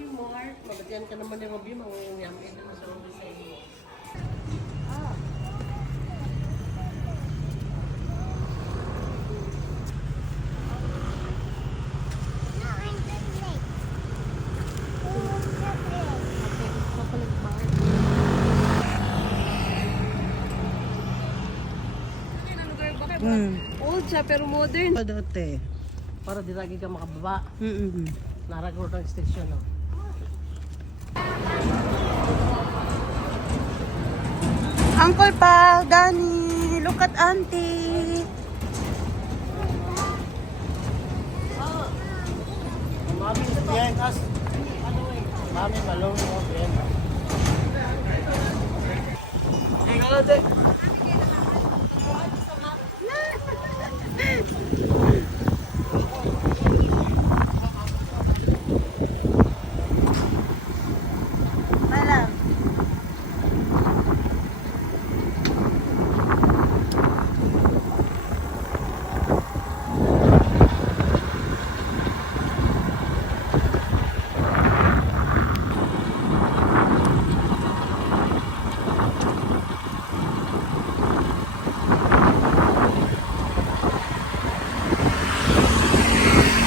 Robby Mart. Mabatian ka naman ni Robby, mangyayami na sa Robby sa iyo. Old siya pero modern. Dati. Para di lagi ka makababa. Mm-mm. Naragod ang station, no? Uncle Pao, Danny, look at auntie. Mami is behind us. Mami, malong mo behind us. Tingnan natin. My love.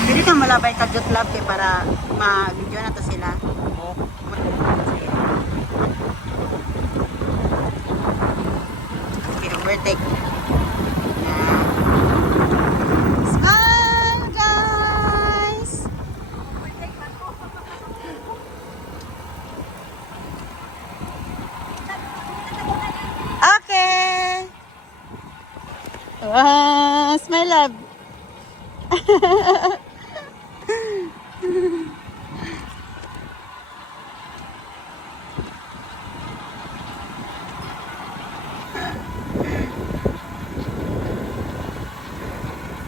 Pwede kang malabay ka Jot Lab kay para ma-video na to sila. Okay, overtake. Yan. Smile, guys! Okay! Wow, smile love.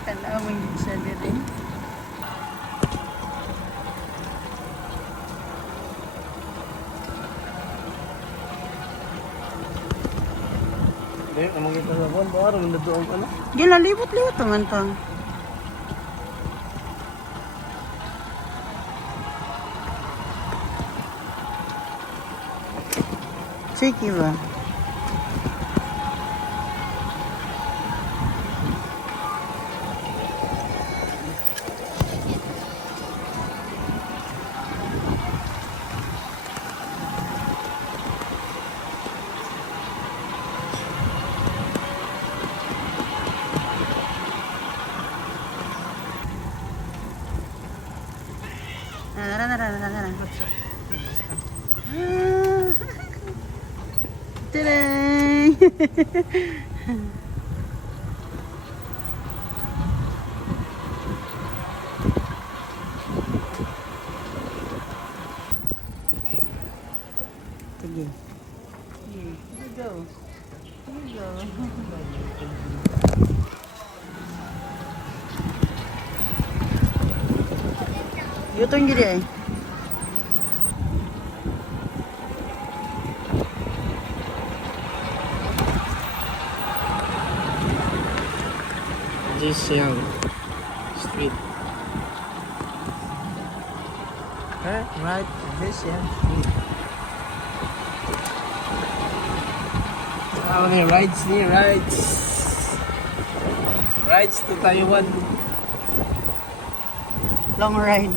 Tanaw mo yung siya rin. Hindi, amang ito na buwan. Parang nadoon ka na. Gila, libot-libot naman to. Tricky ba? Tadang! Sige. Here you go. Here you go. U-turn gini eh. Jixiang Street. Right, Jixiang Street. How many rides ni rides? Rides to Taiwan. Long ride.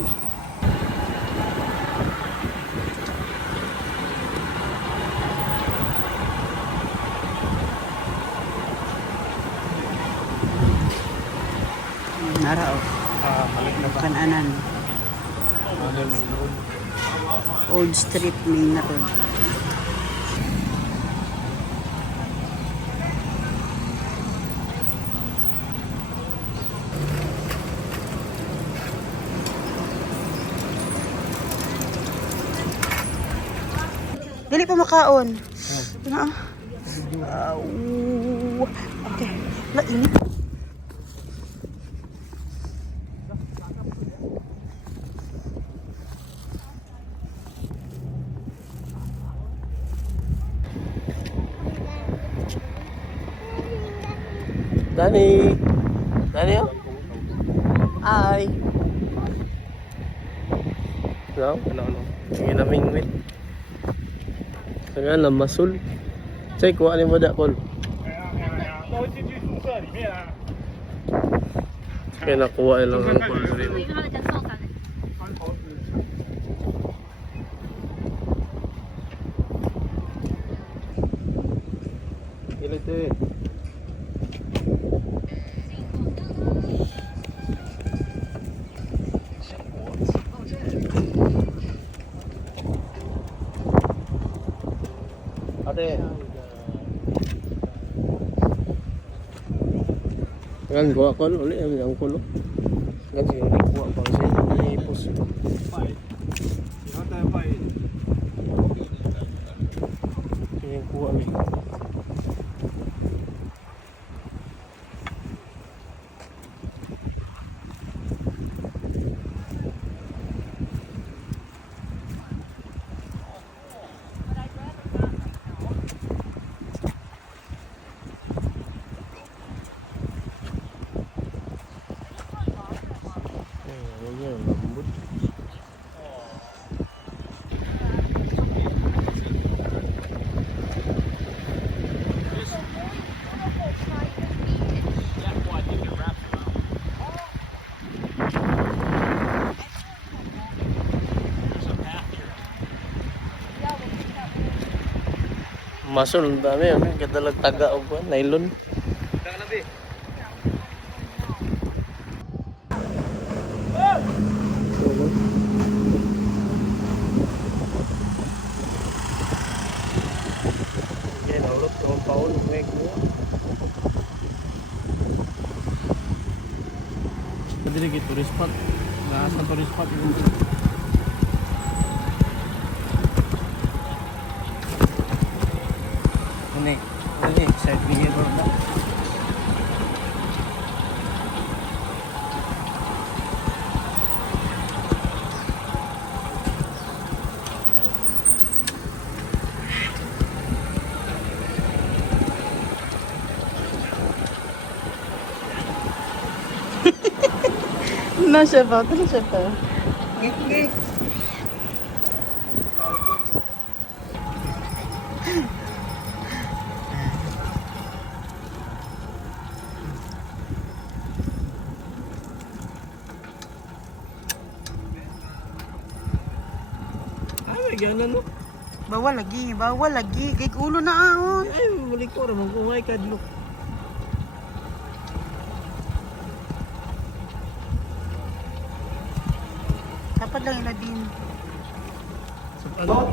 Nara o. Balik na ba? Kananan. Old Street Main na road. Dili pa makaon. Na. Okay. La init. Danny. Danny, oh. Ay. No? Ano? Ginamingwit. Sa nga na masul. Say, kuha ni mo da, Col. 都进去宿舍里面啊。 Kaya nakuha lang ang Col rin. 因为他的讲授感。 穿头子。 Ilit eh. Ate. Kan gua kon uli yang kulo. Kan sing kuha pa siya ni ipos. 拜，你要再拜。 Yung kuha ni. Lambot. Masul ang dami, ano? Kadalag taga o ba? Nylon. Yan, naulog. Tumang paul. May kuha. Pwede rin tourist spot. Lahat ng tourist spot. Ini side mirror na. Non, je sais pas, je sais pas. Ay, may gana no. Bawal lagi, bawal lagi. Kay ulo na ahon. Ay, muli ko ramang kumay kadlo. Dapat lang ila din. Ano?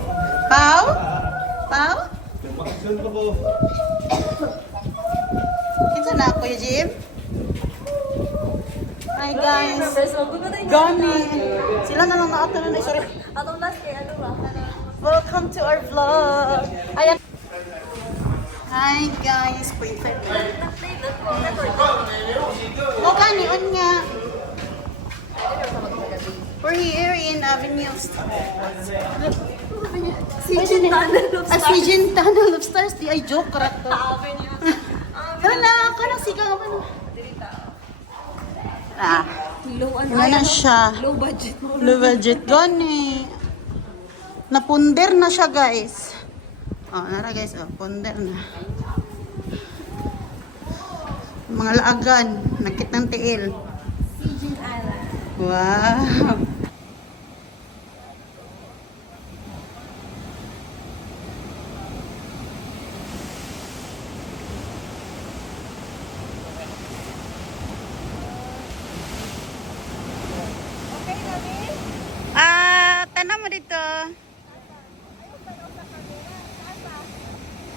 Pau? Pau? Kinsa na ako, Jim? Hi guys. Gani. Sila na lang na ato na sorry. Atong last kay ano ba? Welcome to our vlog. Ayan. Hi guys, boyfriend. O gani, on nga. We're here in Avenue of Stars. Sijen Tunnel of At Sijen Tunnel of Stars. Di ay joke, karat to. Avenue. Hala, kanang sigang apa no? Ah, Low ano na siya? Low budget. Low budget. Gani. Napunder na siya guys. Oh, nara guys, oh, punder na. Mga laagan, nakit ng tiil. Sijen Island. Wow. Tanong mo dito.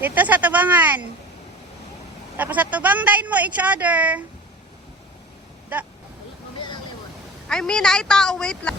Dito sa tubangan. Tapos sa tubang dain mo each other. I mean, ay tao, wait lang.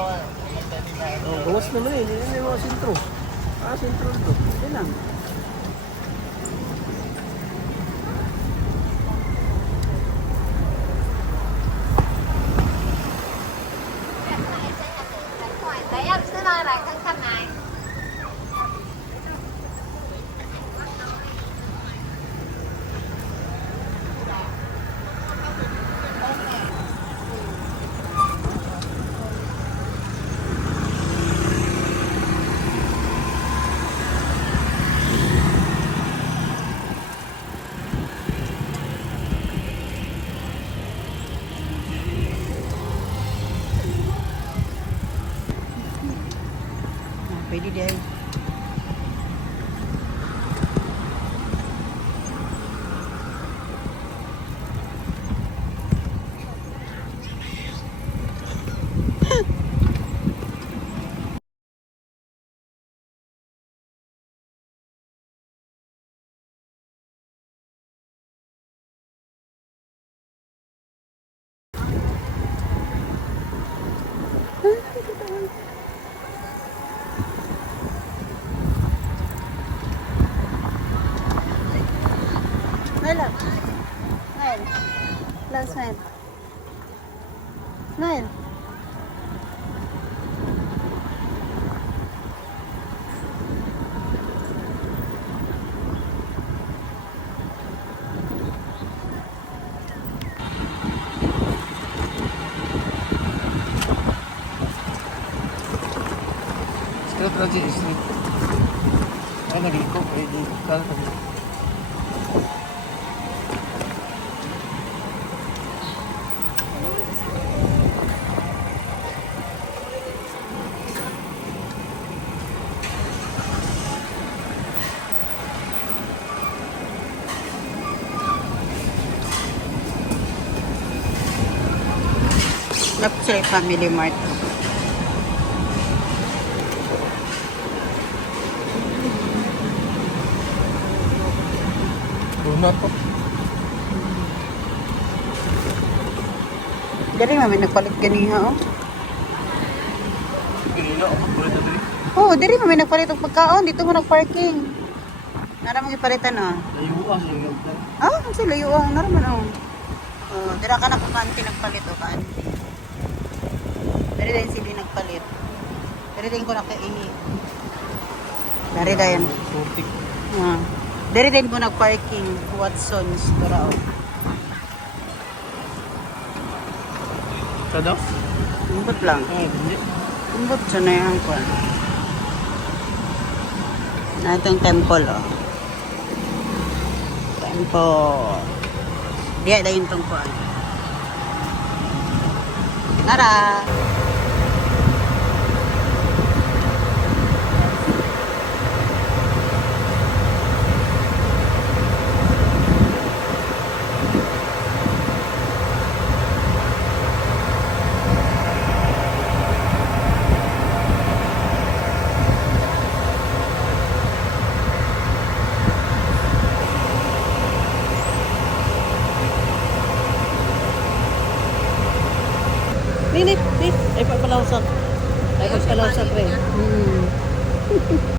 gawa. Magdali na. Oh, gawas naman eh. Hindi na yung mga sentro. Sentro dito. Hindi lang. Đấy em sẽ nói lại thân thân này. Pwede din. Nail. Nail. Last nail. Nail. Straight Raji, straight. Ay, nagliko. Ay, di. Kala ko. Left side Family Mart. Donut to. Dari mami nagpalit ganiha oh. Ganina ako. Kulit na dali. Oh, diri mami nagpalit og pagkaon dito mo nagparking. Nara mo gipalitan oh. Layuwa siya yung gabta. Ah, sila yung nara man oh. Oh, dira ka na kanti nagpalit oh kanti. Dari din sila nagpalit. Dari din ko nakaihi. Dari din. Surtik. Ah. Dari din ko nagparking Watson's dira oh. Kada? Umbot lang. Ay, hindi. Umbot sa na yung kwan. Na itong temple, oh. Temple. Diya na yung itong kwan. Tara! Ninit, ay pagpalawsak. Ay pagpalawsak rin. Hmm.